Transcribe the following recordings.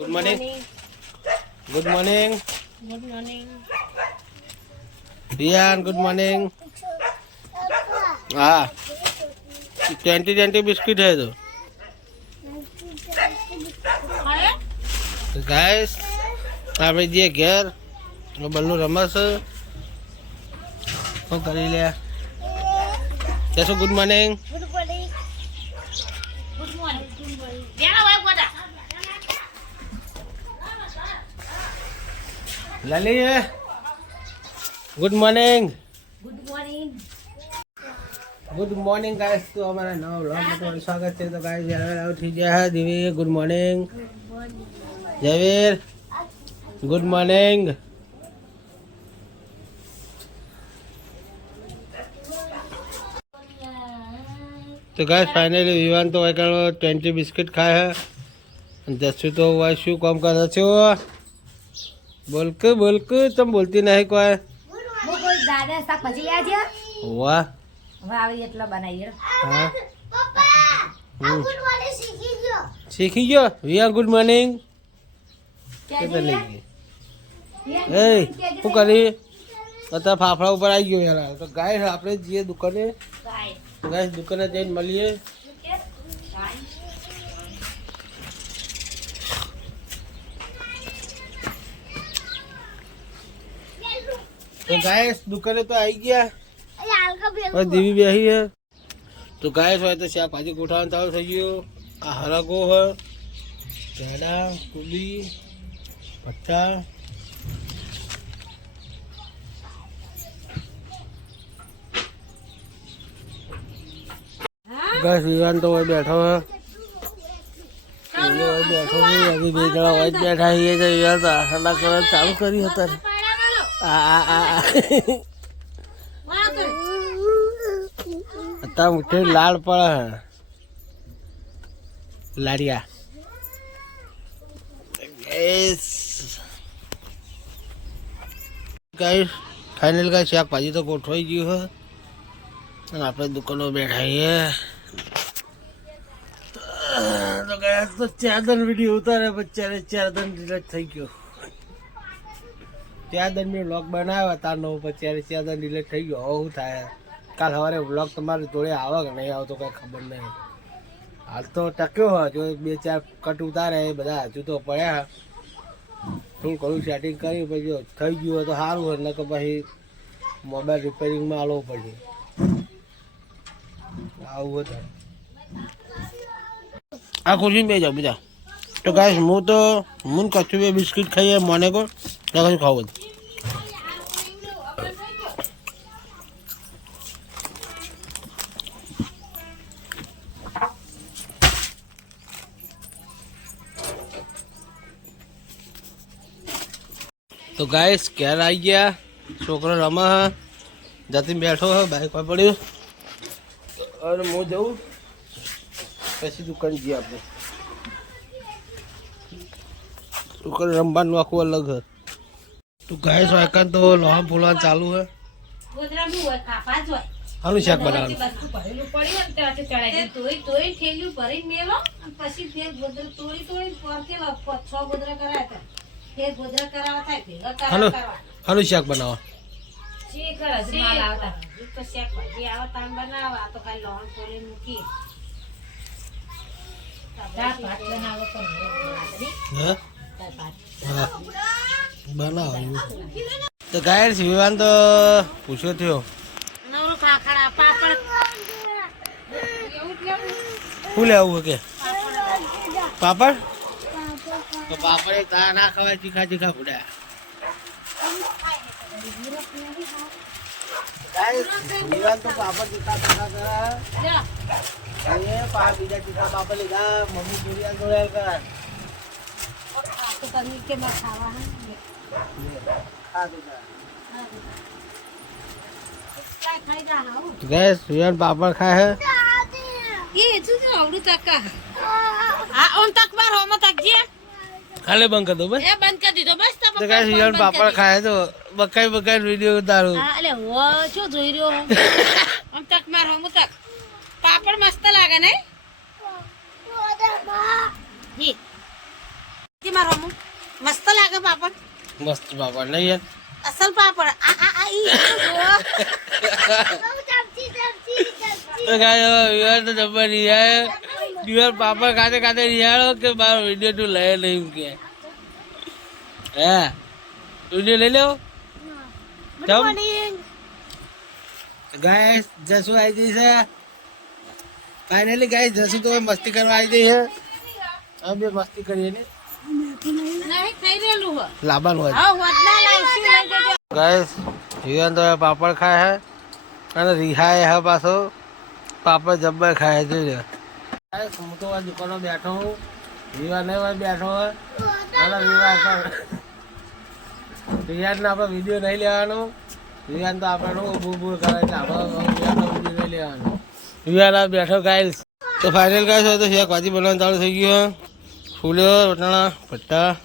Good morning. Good morning. Good morning. Rian, good morning. हाँ 20 biscuit है तो guys આપણે જે ઘેર બલ્લુ રમસ શું કરી લે કેસો good morning Good morning. Good morning. Good morning. Dia awak buat dah. Lali good morning Good morning. Good morning guys તો અમારા નવા વ્લોગમાં તમારું સ્વાગત છે તો ગાઈસ યાર ઉઠી ગયા હે Divi good morning Jayveer good morning तो गाइस फाइनली विवान तो वही 20 बिस्किट खाए है जस्सू तो वही शू काम कर रहे हो बोल के तुम बोलती नहीं कोई હું કોઈ દાદા શાકભાજી લ્યા છે वाह હવે આવી એટલો બનાવીએ हाँ सीखी गयो विया गुड मॉर्निंग कितने लेगी ए શું કરી અત્યારે ફાફડા ઉપર આવી ગયો યાર તો ગાઈસ આપણે જે દુકાને ગાઈસ દુકાને જઈને મળીએ तो गाइस दुकाने तो आई गया और दीवी भी आई है तो गाइस હોય તો શાકભાજી ગોઠવવાનું ચાલુ થઈ ગયું આ હરગો है પેડા પૂરી પટ્ટા गाइस विवान तो वही बैठा है वही बैठो है अभी બે જણા वही बैठा है ये यार तो हल्ला कर चालू करी होता है आता मुझे लाल पड़ा है लारिया गाइस फाइनल का શાકભાજી તો ગોઠવાઈ ગયું है આપણે દુકાનો બેઠા છીએ તો ગાઈસ તો 4 દન વિડિયો ઉતારે બચ્ચાને 4 દન ડિલીટ થઈ ગયો 4 દન મેં વ્લોગ બનાવ્યા તાર નો પછી 4 દન ડિલીટ થઈ ગયો આવું થાય કાલ સવારે વ્લોગ તમારી જોડે આવે કે નહીં આવતો કઈ ખબર નહીં હાલ તો ટક્યો હોય જો 2-4 કટ ઉતારે એ બધા હજુ તો પડ્યા થોડું ઘણું સેટિંગ કર્યું પછી થઈ ગયું હોય તો સારું હોય ને કે પછી મોબાઈલ રિપેરિંગમાં આવવું પડશે આવું હતું આ ખુશી બે જાઓ બીજા તો ગાઈસ હું તો મૂન કચ્છું બે બિસ્કિટ ખાઈએ મને કો કશું ખાવું તો ગાઈસ ઘેર આવી ગયા છોકરો રમા હે જાતી બેઠો હે બાઈક પર પડ્યું और मैं जाऊँ પછી દુકાન જઈએ આપણે દુકાન રમવાનું આખું અલગ है तो गाइस वाकन तो लोहा बोलवा चालू है ગોદરાનું હોય કાપા જ હોય હાલું શાક બનાવવાનું વસ્તુ ભરેલું પડ્યું ને ત્યાંથી ચડાઈ તોય થેલ્યું ભરીને મેલો અને પછી ફેર ગોદરા તોડી પરકે 6 ગોદરા કરાયા હતા ફેર ગોદરા કરાવવા થાય ભેગા કરવા હાલું શાક બનાવવા શી કરે છે માલ આવતા તો શાકભાજી આવા તામ બનાવવા તો કાઈ લોણ ખોલી મૂકી દાળ ભાત બનાવો તો હે બનાવ્યું તો ગાઈસ વિવાન તો પૂછ્યો થયો નવરો ખાખડા પાપડ શું લેવું કે પાપડ તો પાપડ તા ના ખવાય તીખા તીખા ભૂડ્યા गाइस विवान तो पापड़ તીખા તીખા કરા ये पापड़ બીજા તીખા પાપડ લીધા મમ્મી પૂરીયા જોડે કર તો પનીર કે માં ખાવા હે ખા દો ખાઈ જા હાઉ गैस विवान पापड़ खाए है ये जो आवडू तका आ ओम तक बार हो मत तक खाले बंद कर दो बस ए बंद कर दीधो बस तो गैस विवान पापड़ खाए तो बकाई वीडियो उतारो અલે વો શું જોઈ રહ્યો આમ તક માર હમ તક પાપડ મસ્ત લાગે ને જી મારો મસ્ત લાગે પાપડ મસ્ત પાપડ નહીં યાર અસલ પાપડ આ ઈ તો ગાય યાર તો જબર યાર દિવસ પાપડ ખાતે ખાતે રિયાળો કે મારો વિડીયો તું લે નહીં કે હે વિડીયો લઈ લેવો ગાઈસ જસુ આવી જઈ છે ફાઇનલી ગાઈસ જસુ તો મસ્તી કરવા આવી જઈ છે અમે બે મસ્તી કરીએ ને નહીં ખાઈ રહેલું હો લાબાનું હોય હા વડલા લાઈશું લઈ જજો ગાઈસ જીવન તો પાપડ ખાય હે અને રિહાય હે પાછો પાપડ જબ્બર ખાય છે ગાઈસ હું તો આ દુકાનમાં બેઠો હું વિવાહ ને બેઠો હોય અને વિવાહ રિયાને આપણે વિડીયો નહીં લેવાનો વિવાન તો આપણે બૂ કરે એટલે આપણે વિડીયો નહીં લેવાનો વિવાહ બેઠો ગાઈસ તો ફાઇનલ ગાઈસ હોય તો શેક ભાજી બનાવવાનું ચાલુ થઈ ગયું ફૂલ્યો વટાણા ભટ્ટા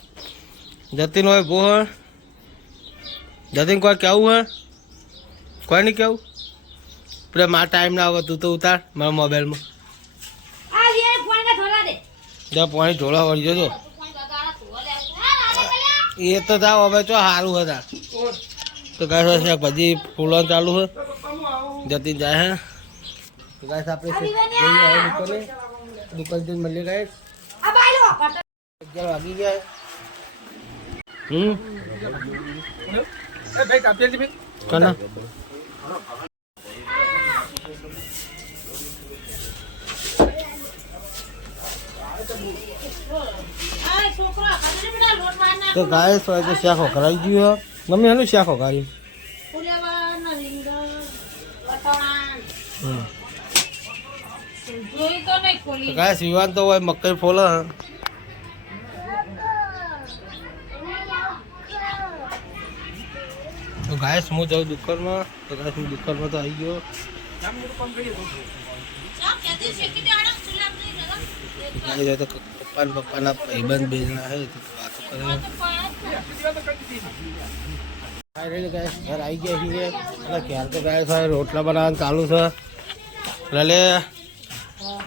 જતીન હોય ભો હોય જતીન કોઈ કેવું હોય કોઈ નહીં કેવું પેલા મારા ટાઈમ ના આવે તું તો ઉતાર મારા મોબાઈલમાં આ લે ફોન ને થોડા દે જો પાણી ઢોળા વળી જજો એ તો જાઓ હવે ચો સારું હતા તો ગાય શાક ભાજી ફૂલવાનું ચાલુ હોય જતીન જાય હે તો ગાય આપણે દુકાન થી મળીએ ગાય આ બાયલો 11 વાગી ગયા ભાઈ કાપી ભાઈ કના આ છોકરા કાઢી બેટા લોટ મારના તો ગાય હોય તો શાક કરાવી ગયું મમ્મી હાલું શાક કરાવી ફુલેવાના રીંગણ વટાણા જોઈ તો નહીં તો ખોલી ગાય સીવાન તો હોય મકઈ ફોલે તો ગાય હું જાઉં દુકાનમાં તો ગાય હું દુકાનમાં તો આવી ગયો ગાય જાય તો પપ્પાના ભાઈબંધ બે જણા હે તો વાતો કરે ફાઇનલી ગાય ઘર આવી ગયા છીએ અને ક્યાર તો ગાય સાહેબ રોટલા બનાવવાનું ચાલુ છે લલે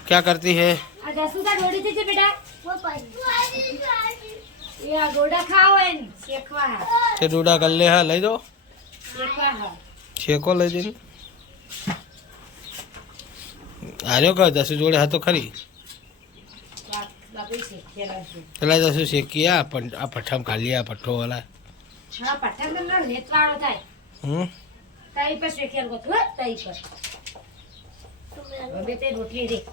क्या करती है આ જસુદા ડોડી છે બેટા એ આ ગોડા ખાવ હે ને શેકવા હે તે ડૂડા कर ले है લઈ દો શેકવા હે છેકો લઈ દે આર્યો કર દસ જોડે હતો ખરી બાપી છે ખેલા છે પેલા દસ શેકી આ પઠ્ઠામ ખાલી આ પઠ્ઠો વાલા હા પઠ્ઠા તો નેતવાળો થાય તાઈ પર શેકેલ ગો તું તાઈ પર હવે તે રોટલી દે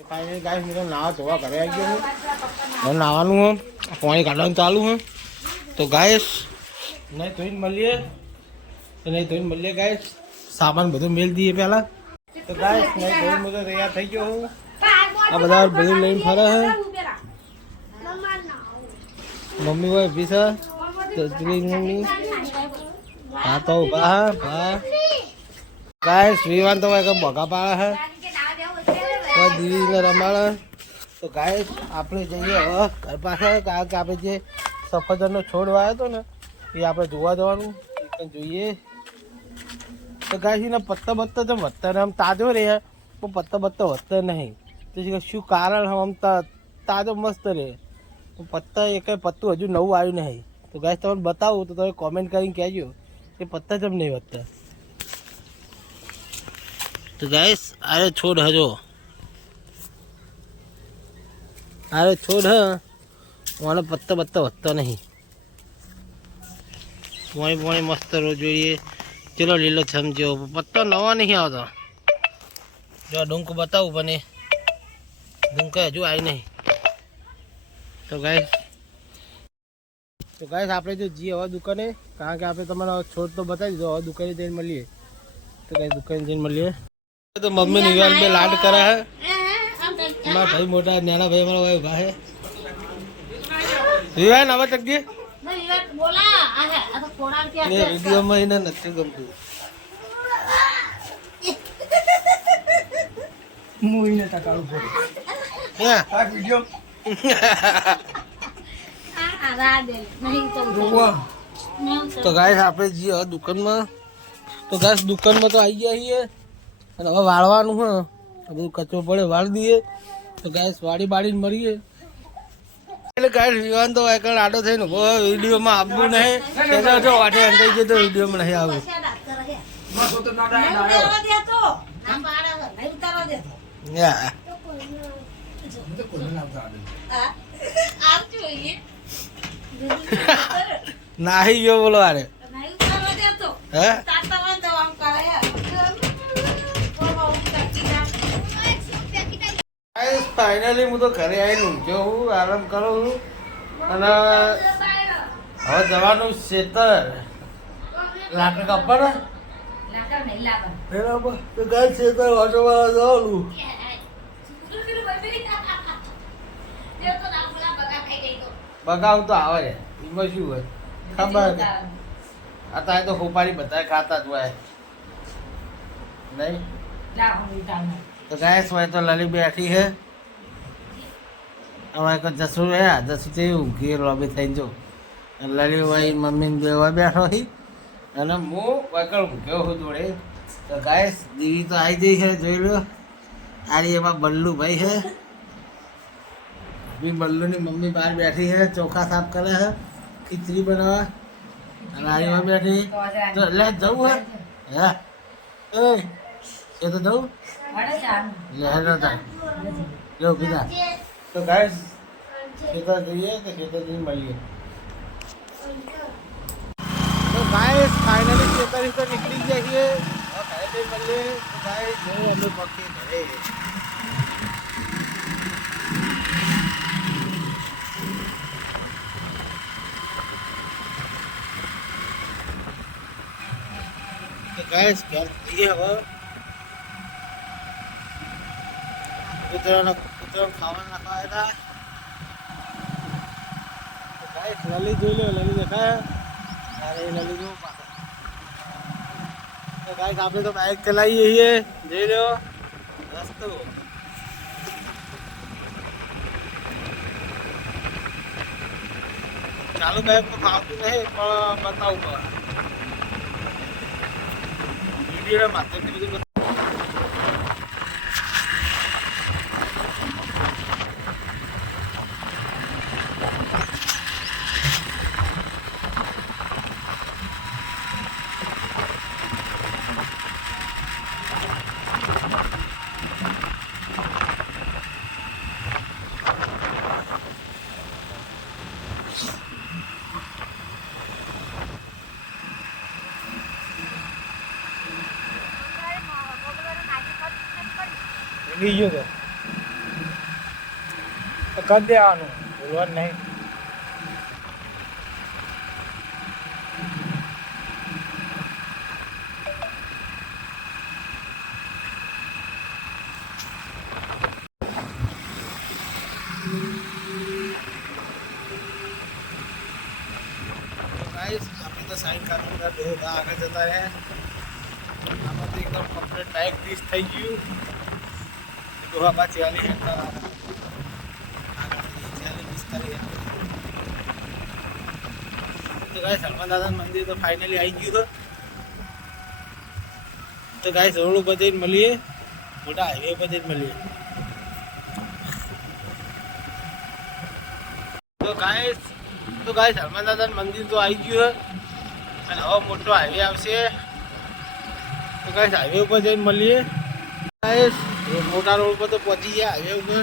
ફાઇનલી ગાઈસ મેં નાવા ધોવા ઘરે આવી ગયો હું નાવાનું હો પાણી કાઢવાનું ચાલુ હે તો ગાઈસ નહીં ધોઈને મળીએ તો નહીં ધોઈને મળીએ ગાઈસ સામાન બધું મેલ દઈએ પહેલા તો ગાઈસ નહીં ધોઈને હું તો તૈયાર થઈ ગયો હું આ બધા બધું લઈને ફરે હે મમ્મી હોય પીસા તો મમ્મી હા તો ઉભા હા ભા ગાઈસ વિવાન તો હોય બગા પાડે હે દીદીને રમાડે તો ગાઈસ આપણે જઈએ હવે ઘર પાસે કારણ કે આપણે જે સફરજનનો છોડ વાવ્યો હતો ને એ આપણે જોવા જવાનું જોઈએ તો ગાઈસ એના પત્તા બત્તા તો વધતા ને આમ તાજો રહે પણ પત્તા બત્તા વધતા નહીં તો શું કારણ આમ તાજો મસ્ત રહે પત્તા એક પત્તું હજુ નવું આવ્યું નહીં તો ગાઈસ તમને બતાવું તો તમે કોમેન્ટ કરીને કહેજો કે પત્તા જેમ નહીં વધતા તો ગાઈસ અરે છોડ હજો અરે છોડ હ મને પત્તા બત્તા વધતા નહીં પાણી પાણી મસ્ત રોજ જોઈએ ચલો લીલો સમજો પત્તો નવા નહીં આવતો જો ડુંક બતાવું પણ એ ડુંક હજુ આવી નહીં તો ગાઈસ આપણે જો જઈએ હવે દુકાને કારણ કે આપણે તમારા છોડ તો બતાવી દીધો હવે દુકાને જઈને મળીએ તો ગાઈસ દુકાને જઈને મળીએ તો મમ્મી નિવાન બે લાડ કરે હે મારા ભાઈ મોટા નાના ભાઈ મારા ભાઈ ભાઈ વિવાન હવે ચકજી બોલા આ હે આ તો કોડા કે એ વિડિયોમાં એને નથી ગમતું મુઈને ટકાળું પડે હે આ વિડિયો આ રા દે નહીં તો ગાઈસ આપણે જઈએ દુકાનમાં તો ગાઈસ દુકાનમાં તો આવી ગયા છીએ અને હવે વાળવાનું હે બધું કચરો પડે વાળી દઈએ તો ગાય વાડી બાડીને મળીએ. એટલે ગાય વિવાન તો એકણ આડો થઈને વિડીયોમાં આપવું નહીં જો વાટે અંદાઈ ગયો તો વિડીયોમાં નહીં આવું. નાહી ગયો બોલો અરે હે ફાઇનલી હું તો ઘરે આવીને ઊંઘ્યો હું આરામ કરું છું અને હવે જવાનું ખેતર લાકડ કાપવા તો ગાય ખેતર વાટવા જવાનું. બગાવ તો આવે છે એમાં શું હોય ખબર અત્યારે તો ખોપારી બધા ખાતા જ હોય નહીં. તો ગાય હોય તો લલી બેઠી છે અમારે કોઈ જસું હે જસું તે ઊંઘી લોબી થઈ જો લલી ભાઈ મમ્મીને દેવા બેઠો હતી અને હું વગર ઊંઘ્યો હું જોડે. તો ગાય દીવી તો આવી જઈ છે જોઈ લો. આરી એમાં બલ્લુભાઈ છે બી બલ્લુની મમ્મી બહાર બેઠી છે ચોખા સાફ કરે છે ખીચડી બનાવવા અને આરીમાં બેઠી તો એટલે જવું હે હા એ તો જવું લે પીધા. તો ગાય ખેતર જઈએ તો ખેતર જઈને મળીએ. તો ગાય ફાઇનલી ખેતર તો નીકળી ગયા છીએ ઘરે જઈ મળીએ. તો ગાય જઈએ અમે પક્ષી ઘરે. તો ગાય ઘર જઈએ હવે કૂતરાને ખાવા નાખવા હતા. ગાય લલી જોઈ લો લલી દેખાય અરે લલી જો પાછળ. તો ગાય આપણે તો બાઇક ચલાવીએ છીએ જોઈ લો રસ્તો. ચાલુ બાઇક તો ફાવતું નહીં પણ બતાવું પડે વિડીયો માધ્યમથી બધું. ગયો તો કરી દેવાનું ભૂલવાનું નહીં. આપણે તો સાઈડ કાઢવા આગળ જતા રહ્યા. આમાં તો એકદમ કમ્પ્લીટ ટાઈપ પીસ થઈ ગયું. દોહા પાછી આલી હેઠળ તો ગાય સલમાન દાદાનું મંદિર તો ફાઇનલી આવી ગયું. તો ગાય રોડ ઉપર જઈને મળીએ મોટા હાઈવે પર જઈને મળીએ. તો ગાય સલમાન દાદાનું મંદિર તો આવી ગયું છે અને હવે મોટો હાઈવે આવશે. તો ગાય હાઈવે ઉપર જઈને મળીએ. મોટા રોડ પર તો પહોંચી ગયા હાઈવે ઉપર.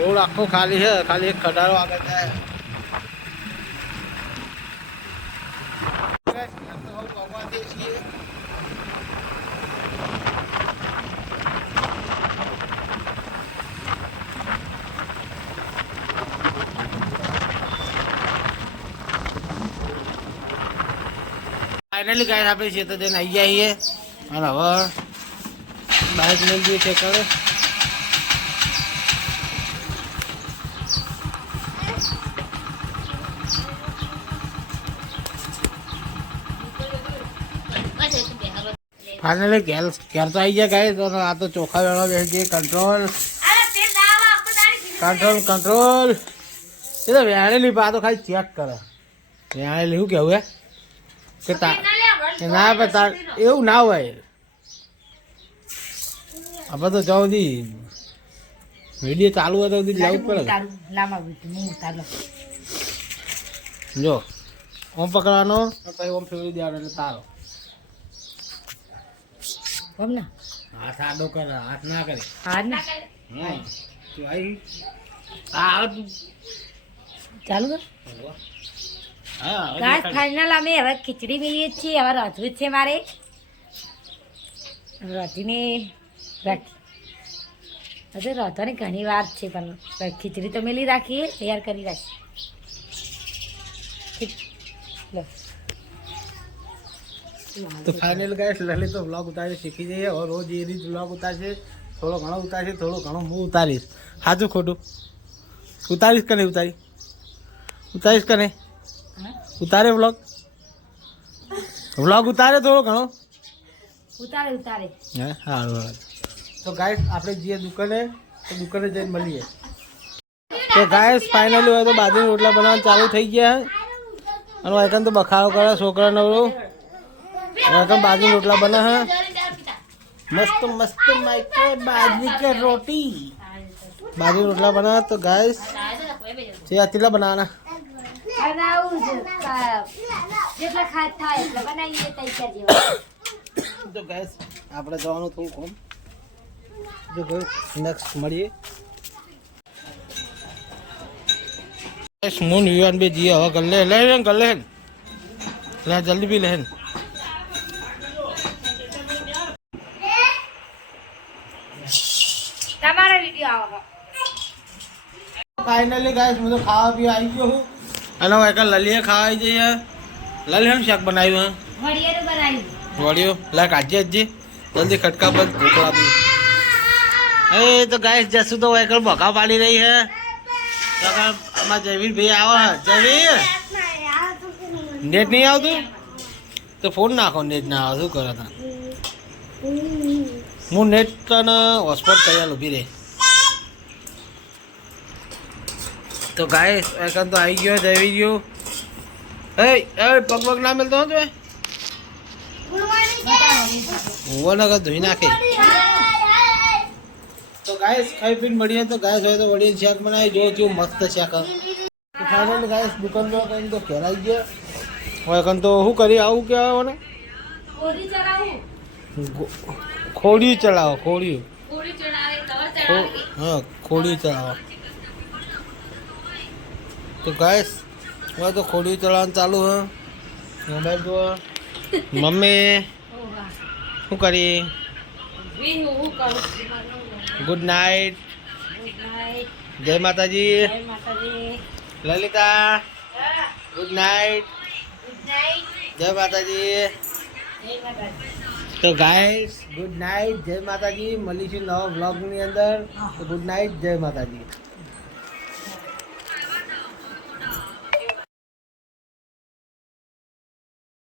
રોડ આખો ખાલી છે ખાલી એક ખડારો આગળ જાય. ફાઇનલી ગાય આપણે છે તો જઈને આવી ગયા છીએ અને હવે બાઇક લઈ જઈએ છે કરે. ફાઇનલી ઘેર તો આવી ગયા ગાય. તો આ તો ચોખા વેળા બેસી જઈએ. કંટ્રોલ એ તો વેણેલી પા તો ખાલી ચેક કરે. વેણેલી શું કેવું હે કે ના તાર એવું ના હોય આપણે તો જાઓ દી વિડીયો ચાલુ હોય તો જવું પડે ને. લાંબા હું ઉતાર જો ઓમ પકડવાનો પછી ઓમ ફેરવી દેવાનો એટલે તારો ઓમ ના હાથ આડો કરે હાથ ના કરે હા ના હા તું આવી આ ચાલુ કર હા ગાઈસ ફાઇનલ અમે હવે ખીચડી મેલીએ છીએ હવે રાધવું છે મારે રાધીને હજુ રાધવાની ઘણી વાર છે પણ ખીચડી તો મેલી રાખીએ તૈયાર કરી રાખીએ તો ફાઇનલ ગાઈસ લલિત તો વ્લોગ ઉતારી શીખી જઈએ હવે રોજ એ રીત વ્લોગ ઉતારશે થોડો ઘણો ઉતારશે થોડો ઘણો હું ઉતારીશ સાચું ખોટું ઉતારીશ કે નહીં ઉતારીશ કે નહીં ઉતારે વ્લોગ ઉતારે થોડો ઘણો ઉતારે હે સારું તો ગાઈસ આપણે જઈએ દુકાને તો દુકાને જઈને મળીએ તો ગાઈસ ફાઇનલી હોય તો બાજરીના રોટલા બનાવવાનું ચાલુ થઈ ગયા અને વાયકન તો બખાડો કરે છોકરા નવરો વાયકન બાજરી રોટલા બને હે મસ્ત મસ્ત માઈકે બાજરી કે રોટી બાજરી રોટલા બના તો ગાઈસ જે આટલા બનાવવાના જેટલા ખાત થાય એટલે બનાવીએ તૈયાર જેવા તો ગાઈસ આપણે જવાનું થોડું કોમ જો નેક્સ્ટ મળીએ ગાઈસ મૂન વિવાન બે જી હવે ગલ્લે લે જલ્દી બી લેન તમારા વિડિયો આવો ફાઇનલી ગાઈસ હું તો ખાવા પીવા આવી ગયો હું અને એક લલીએ ખાવા આવી જઈએ લલિયાનું શાક બનાવ્યું વડિયાનું બનાવ્યું વળ્યો લા કાઢજે જલ્દી ખટકા બંધ ભૂખ લાગી એ તો ગાઈસ જસુ તો એકલ બકા પાડી રહી હે તો અમાર જયવીર ભાઈ આવો જયવીર નેટ નહીં આવતું તો ફોન નાખો નેટ ના આવે શું કરે તા હું નેટ તને હોસ્પોટ કર્યા ઊભી રહે તો ગાઈસ એકન તો આવી ગયો જયવીર ગયો એ પગ ના મેલતો હતો ઓવર ધોઈ નાખે તો ગાઈસ ખાઈ પીને મળીએ તો ગાઈસ હોય તો વળી શાક બનાવી જો કેવું મસ્ત શાક ફાઇનલી ગાઈસ દુકાન તો કઈ તો ઘેરાઈ ગયા હોય કન તો શું કરી આવું કે ને ખોડી ચડાવો ખોડી હા ખોડી ચડાવો તો ગાઈસ હોય તો ખોડી ચડાવવાનું ચાલુ હે મોબાઈલ જો મમ્મી શું કરી ગુડ નાઇટ જય માતાજી લલિતા ગુડ નાઇટ જય માતાજી તો ગાઈસ ગુડ નાઇટ જય માતાજી મળીશું નવા વ્લોગની અંદર ગુડ નાઇટ જય માતાજી